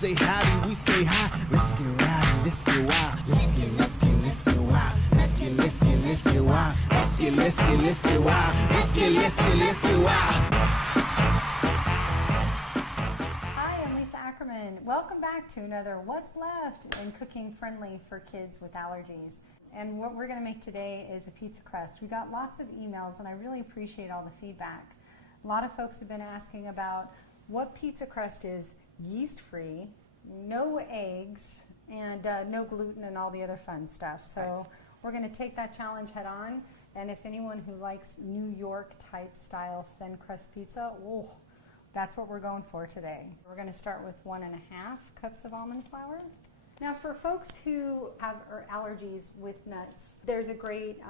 say howdy, we say hi. Let's get rowdy, let's get wild. Let's get wild. Let's get wild. Let's get wild. Let's get wild. Let's get wild. Hi, I'm Lisa Ackerman. Welcome back to another What's Left in Cooking Friendly for Kids with Allergies. And what we're going to make today is a pizza crust. We got lots of emails and I really appreciate all the feedback. A lot of folks have been asking about what pizza crust is yeast-free, no eggs, and no gluten and all the other fun stuff. So we're going to take that challenge head on. And if anyone who likes New York type style thin crust pizza, oh, that's what we're going for today. We're going to start with 1.5 cups of almond flour. Now for folks who have allergies with nuts, there's a great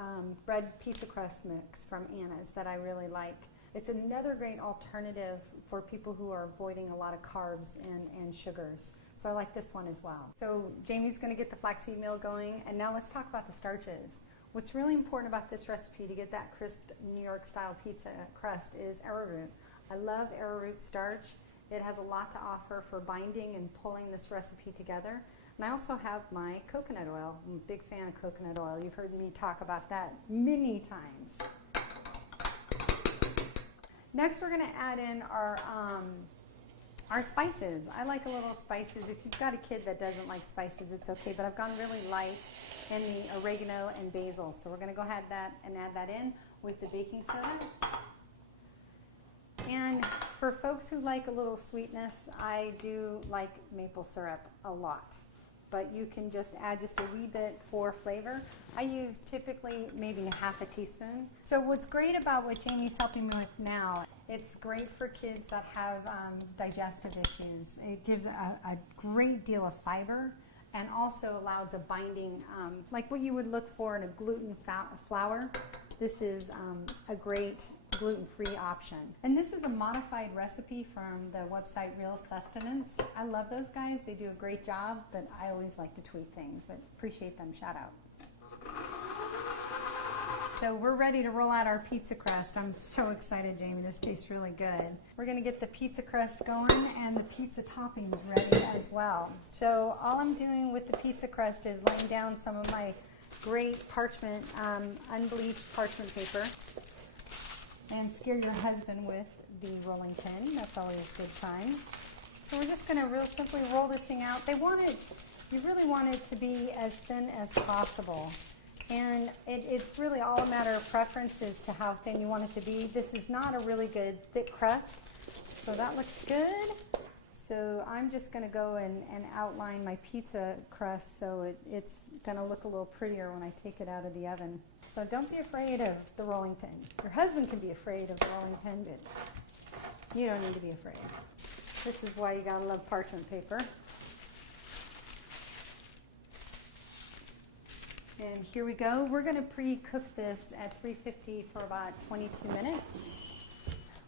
bread pizza crust mix from Anna's that I really like. It's another great alternative for people who are avoiding a lot of carbs and sugars. So I like this one as well. So Jamie's going to get the flaxseed meal going, and now let's talk about the starches. What's really important about this recipe to get that crisp New York style pizza crust is arrowroot. I love arrowroot starch. It has a lot to offer for binding and pulling this recipe together. And I also have my coconut oil. I'm a big fan of coconut oil. You've heard me talk about that many times. Next, we're going to add in our spices. I like a little spices. If you've got a kid that doesn't like spices, it's okay, but I've gone really light in the oregano and basil. So we're going to go ahead and add that in with the baking soda. And for folks who like a little sweetness, I do like maple syrup a lot. But you can just add just a wee bit for flavor. I use typically maybe ½ a teaspoon. So what's great about what Jamie's helping me with now, it's great for kids that have digestive issues. It gives a great deal of fiber and also allows a binding, like what you would look for in a gluten flour. This is a great gluten-free option. And this is a modified recipe from the website Real Sustenance. I love those guys. They do a great job, but I always like to tweak things, but appreciate them. Shout out. So we're ready to roll out our pizza crust. I'm so excited, Jamie. This tastes really good. We're going to get the pizza crust going and the pizza toppings ready as well. So all I'm doing with the pizza crust is laying down some of my great parchment, unbleached parchment paper. And scare your husband with the rolling pin. That's always good times. So we're just going to real simply roll this thing out. You really want it to be as thin as possible. And it's really all a matter of preference as to how thin you want it to be. This is not a really good thick crust, so that looks good. So I'm just going to go and outline my pizza crust so it's going to look a little prettier when I take it out of the oven. So don't be afraid of the rolling pin. Your husband can be afraid of the rolling pin, but you don't need to be afraid. This is why you gotta love parchment paper. And here we go. We're gonna pre-cook this at 350 for about 22 minutes.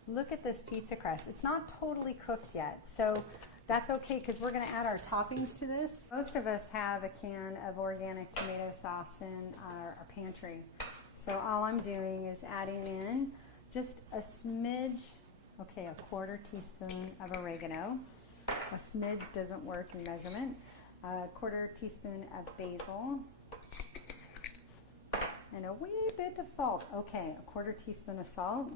Look at this pizza crust. It's not totally cooked yet, so that's okay because we're going to add our toppings to this. Most of us have a can of organic tomato sauce in our pantry. So all I'm doing is adding in just a smidge, okay, a ¼ teaspoon of oregano. A smidge doesn't work in measurement. A ¼ teaspoon of basil. And a wee bit of salt. Okay, a ¼ teaspoon of salt.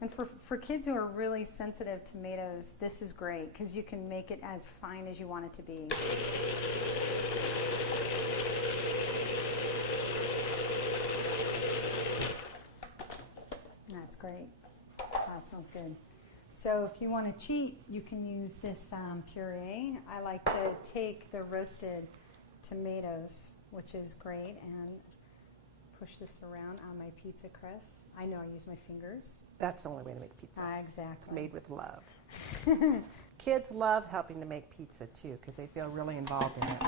And for kids who are really sensitive to tomatoes, this is great because you can make it as fine as you want it to be. That's great. That smells good. So if you want to cheat, you can use this puree. I like to take the roasted tomatoes, which is great, and push this around on my pizza crust. I know I use my fingers. That's the only way to make pizza. Exactly. It's made with love. Kids love helping to make pizza too because they feel really involved in it.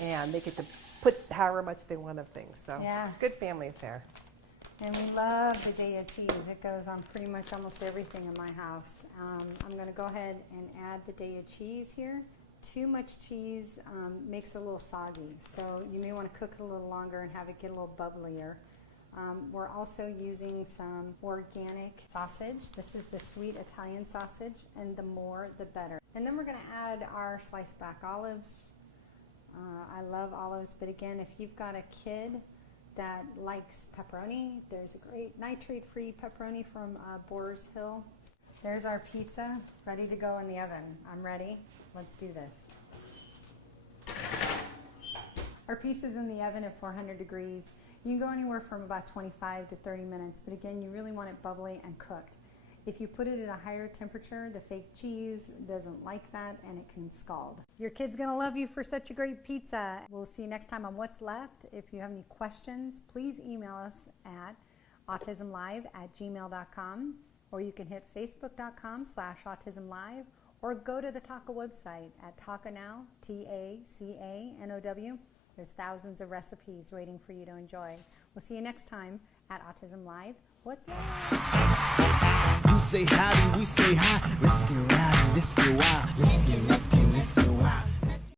And they get to put however much they want of things. So yeah. Good family affair. And we love the Daya cheese. It goes on pretty much almost everything in my house. I'm going to go ahead and add the Daya cheese here. Too much cheese makes it a little soggy, so you may want to cook it a little longer and have it get a little bubblier. We're also using some organic sausage. This is the sweet Italian sausage, and the more the better. And then we're going to add our sliced back olives. I love olives, but again, if you've got a kid that likes pepperoni, there's a great nitrate-free pepperoni from Boar's Hill. There's our pizza ready to go in the oven. I'm ready. Let's do this. Our pizza's in the oven at 400 degrees. You can go anywhere from about 25 to 30 minutes, but again, you really want it bubbly and cooked. If you put it at a higher temperature, the fake cheese doesn't like that and it can scald. Your kid's gonna love you for such a great pizza. We'll see you next time on What's Left. If you have any questions, please email us at autismlive@gmail.com, or you can hit facebook.com/autismlive, or go to the Taco website at Tacanow, TACANOW. There's thousands of recipes waiting for you to enjoy. We'll see you next time at Autism Live. What's Left? You say howdy, we say hi. Let's get rowdy, let's get wild. Let's get wild.